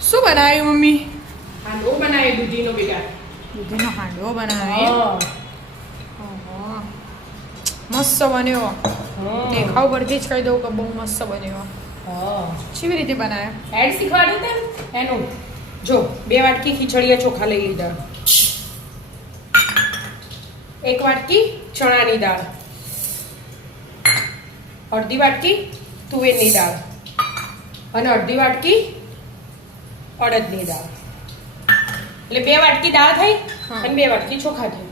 શું બનાવ્યું મમ્મી? હાંડવો બનાવ્યો દૂધીનો બેટા. દૂધીનો હાંડવો બનાવ્યો. ઓહો, મસ્ત બન્યો. દેખાવ પરથી જ કહી દઉં કે બહુ મસ્ત બન્યો. કેવી રીતે બનાવ્યો? એડ શીખવાડ્યું તેમ એનું જો 2 વાટકી ખીચડીયા ચોખા લઈ લીધા, 1 વાટકી ચણાની દાળ, અડધી વાટકી તુવેરની દાળ અને અડધી વાટકી અડદની દાળ. એટલે 2 વાટકી દાળ થઈ અને 2 વાટકી ચોખા થઈ.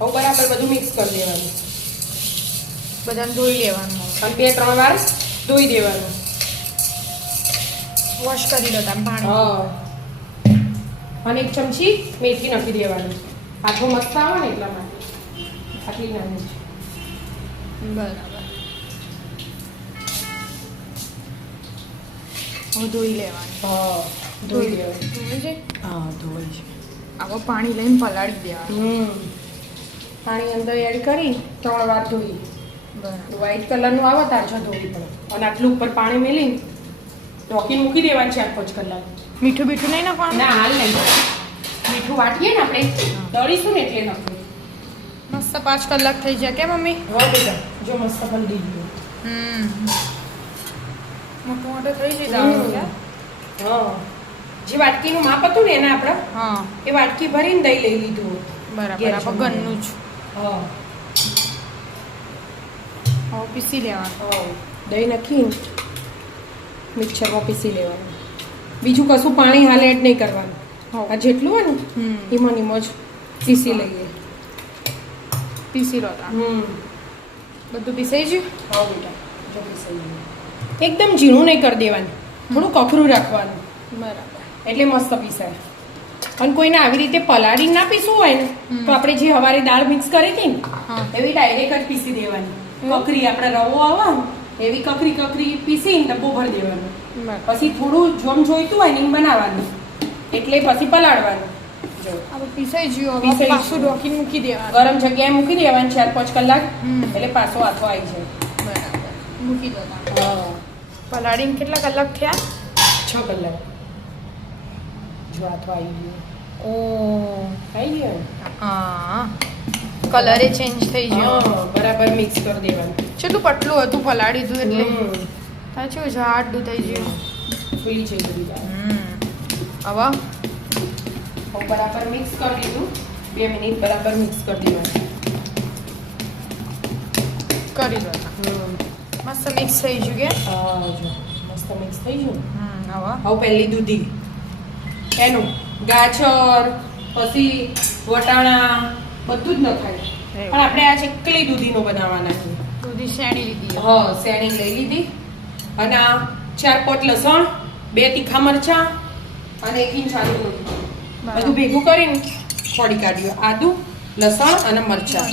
હવે બરાબર બધું મિક્સ કરી દેવાનું. બધાને ધોઈ લેવાનું અને 2-3 વાર ધોઈ દેવાનું. વોશ કરી દો તમે પાણી. અને 1 ચમચી મેથી નાખી દેવાની. આખો મસ્ત આવે ને એટલા માટે આટલી નાની છે. બરાબર. હવે ધોઈ લેવાનું. ધોઈ દેવાનું. ધોઈ છે? ધોઈ છે. આવો પાણી લઈને પલાળી દેવાનું. પાણી અંદર એડ કરી 3 વાર ધોઈ. બરાબર. વ્હાઈટ કલરનું આવે તાર છો ધોવી પડે. અને આટલું ઉપર પાણી મેલી ઢોકીને મૂકી દેવાનું 4-5 કલાક. મીઠું બીઠું નહીં નાખવાનું? ના હાલ નહીં. મીઠું વાટીએ ને આપણે દળીશું ને એટલે નાખવું. મસ્ત 5 કલાક થઈ જાય કે મમ્મી? હા બેટા જો મસ્ત પલળી ગયું. મોટું મોટું થઈ જાય. જે વાટકીનું માપ હતું ને એના આપણે હા એ વાટકી ભરીને દહીં લઈ લીધું. બરાબર. આપણે ઘરનું જ. હા હવે પીસી લેવાનું. દહીં નાખીને મિક્સરમાં પીસી લેવાનું. બીજું કશું પાણી હાલ એડ નહીં કરવાનું. આ જેટલું હોય ને એમાં જ પીસી લઈએ. પીસી લો. બધું પીસાઈ ગયું? હા બેટા જો પીસાઈ ગયું. એકદમ ઝીણું નહીં કરી દેવાનું, થોડું કખરું રાખવાનું. બરાબર. એટલે મસ્ત પીસાય. અને કોઈને આવી રીતે પલાળી ના પીસવું હોય ને તો આપણે જે હવારે દાળ મિક્સ કરી હતી ને એવી ડાયરેક્ટ જ પીસી દેવાની. કકરી આપણે રવો આવે ને એવી કકરી પીસીને ડબ્બો ભરી દેવાનો. પછી થોડું જોમ જોઈતું હોય ને એમ બનાવવાનું. એટલે પછી પલાળવાનું. જો હવે પીસાઈ ગયું. હવે પીસાઈ પાછું ગયું. ઢોકીને મૂકી દેવાનું. ગરમ જગ્યાએ મૂકી દેવાનું 4-5 કલાક. એટલે પાછો હાથો આવી જાય. બરાબર. મૂકી દો તમે. હા પલાળીને કેટલા કલાક થયા? 6 કલાક. જો હાથો આવી ગયો. ઓ આવી ગયો ને? હા, કલરે ચેન્જ થઈ ગયો. બરાબર મિક્સ કરી દેવાનું. કેટલું પટલું હતું પલાળી દઉં એટલે સાચું જાડું થઈ ગયું. ફૂલી છે બધી દાળ. હવે બરાબર મિક્સ કરી દીધું. 2 મિનિટ બરાબર મિક્સ કરી દેવાનું. કરી દો. મસ્ત મિક્સ થઈ ગયું કે? જો મસ્ત મિક્સ થઈ ગયું. હવે હવે પહેલી દૂધી એનું ગાજર પછી વટાણા બધું જ નખાય. પણ આપણે આ ચીકલી દૂધીનો બનાવવાના છે. દૂધી શેણી લીધી. હા શેણી લઈ લીધી. અને આ 4 પોટ લસણ, 2 તીખા મરચાં અને 1 ઇંચ આદુ બધું ભેગું કરીને ફોડી કાઢ્યું. આદુ, લસણ અને મરચાં.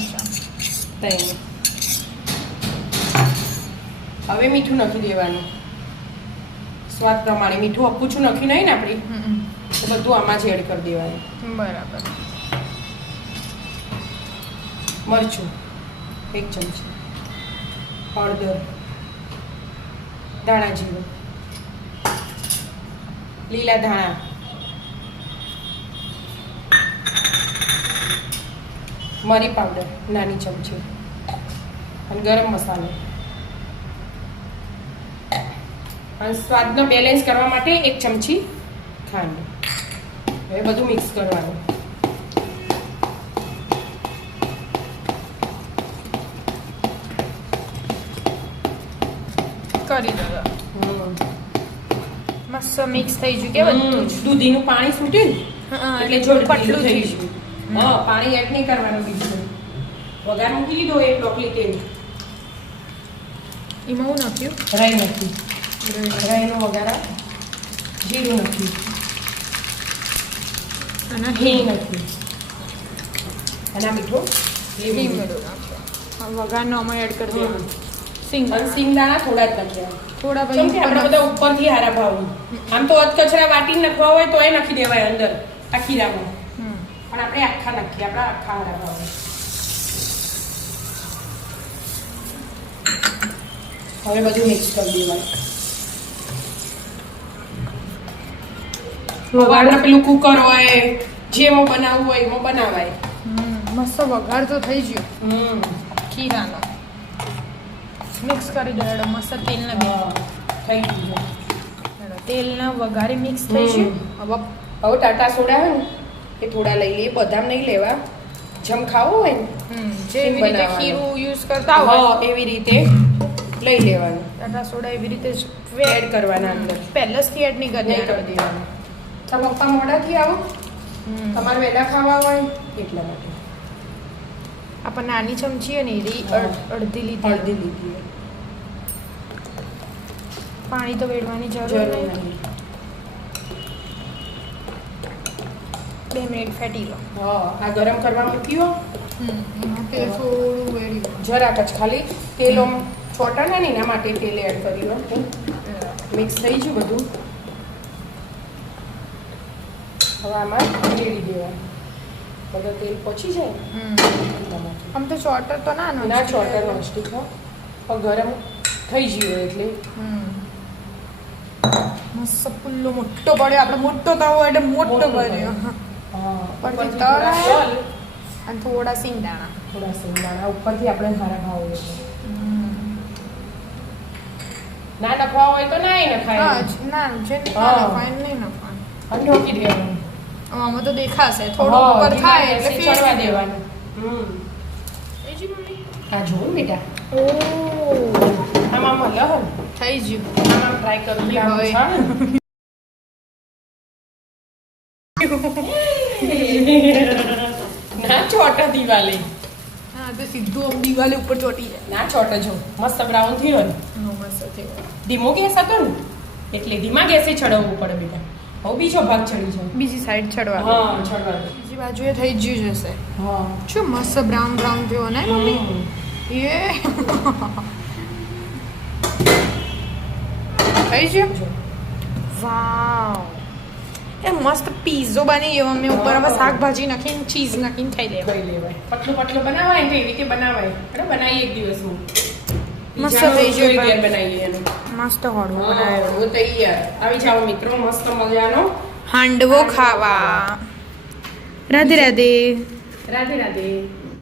હવે મીઠું નાખી દેવાનું સ્વાદ પ્રમાણે. મીઠું અપૂછું નાખી નહીં ને આપણી તો બધું આમાં જ એડ કરી દેવાનું. બરાબર. મરચું 1 ચમચી, હળદર, ધાણા જીરું, લીલા ધાણા, મરી પાવડર નાની ચમચી અને ગરમ મસાલો. અને સ્વાદનો બેલેન્સ કરવા માટે 1 ચમચી ખાંડ. હવે બધું મિક્સ કરવાનું. કરી દો. મસ્ત મિક્સ થઈ ગયું કે બધું જ? દૂધીનું પાણી છૂટ્યું ને એટલે જો પટલું થઈ થઈ ગયું. પાણી એડ નહીં કરવાનું. બીજું વઘાર મૂકી દીધો 1 ટોપલી તેલ. એમાં હું નાખ્યું? રાઈ નાખી. રાઈનો વઘારા, જીરું નાખ્યું અને હિંગ નાખ્યું અને આ મીઠું લીંબુ નાખ્યો. વઘારનો અમે એડ કરી દેવાનું. સિંગ અને સિંગદાણા થોડા જ નાખ્યા. થોડા કેમ કે આપણે બધા ઉપરથી હારા ભાવ. આમ તો અધકચરા વાટીને નાખવા હોય તો એ નાખી દેવાય અંદર આ ખીરામાં. પણ આપણે આખા નાખીએ. આપણા આખા હારા ભાવ. હવે બધું મિક્સ કરી દેવાનું. વઘારના પેલું કુકર હોય જેમાં બનાવવું હોય એમાં બનાવાય. મસ્ત વઘાર તો થઈ ગયો ખીરાનો. મિક્સ કરી દો એડો મસ્ત તેલના બે થઈ ગયું. તેલના વઘારે મિક્સ થઈ ગયું. હવે હવે ટાટા સોડા હોય ને એ થોડા લઈ લઈએ, બદામ નહીં લેવા. જમ ખાવું હોય ને જેવી રીતે ખીરું યુઝ કરતા હોય એવી રીતે લઈ લેવાનું. ટાટા સોડા એવી રીતે જ એડ કરવાના અંદર. પહેલેથી એડ નહીં કરી દેવાનું. તમે પપ્પા મોડાથી આવો, તમારે વહેલા ખાવા હોય એટલા માટે. આપણે નાની ચમચી ને એરી અડધી લીધી. પાણી તો વેડવાની જરૂર નહીં. 2 મિનિટ ફેટી લો. આ ગરમ કરવા મૂકી હો. તેલ થોડું વેડી જરાક જ ખાલી તેલ છોટા ને એના માટે તેલ એડ કરી લો. મિક્સ થઈ ગયું બધું. હવે આમાં રેડી દેવાનું. બધું તેલ પહોંચી જાય. આમ તો ચોટર તો ના ચોટર નોસ્ટિક હો, પણ ગરમ થઈ ગયું એટલે મસ્ત પુલ્લો મોટો પડ્યો. આપણે મોટો તવો એટલે મોટો બન્યો. ઉપરથી તલ અને થોડા સિંગદાણા. ઉપરથી આપણે સારા ખાવું એટલે ના નખવા હોય તો ના નખાય. ના જે નખાય નહીં નખાય. અને ઢોકી દેવાનું. આમાં તો દેખાશે થોડું ઉપર થાય એટલે ચડવા દેવાનું. આ જોઉં બેટા. આમાં મળે હો થઈ ગયું. આમાં ટ્રાય કરું હવે. ના ચોટા દિવાલે. હા તો સીધું આમ દિવાલે ઉપર ચોટી જાય. ના ચોટા જો મસ્ત બ્રાઉન થયો ને. મસ્ત થયો. ધીમો ગેસ હતો ને એટલે ધીમા ગેસે ચડવવું પડે બેટા. હવે બીજો ભાગ ચડી જાય. બીજી સાઈડ ચડવા. હા ચડવા દે. બીજી બાજુએ થઈ ગયું જશે. હા શું મસ્ત બ્રાઉન બ્રાઉન થયો ને મમ્મી. એ થઈ ગયું. વાવ એ મસ્ત પીઝો બની ગયો. અમે ઉપર હવે શાકભાજી નાખીને ચીઝ નાખીને ખાઈ લેવાય. પતલું પતલું બનાવાય ને તો એવી રીતે બનાવાય. બનાવીએ એક દિવસમાં. મસ્ત થઈ ગયું. બનાવીએ એનું મસ્ત હોડવો બનાવ્યો તૈયાર. આવી જાઓ મિત્રો, મસ્ત મજાનો હાંડવો ખાવા. રાધે રાધે. રાધે રાધે.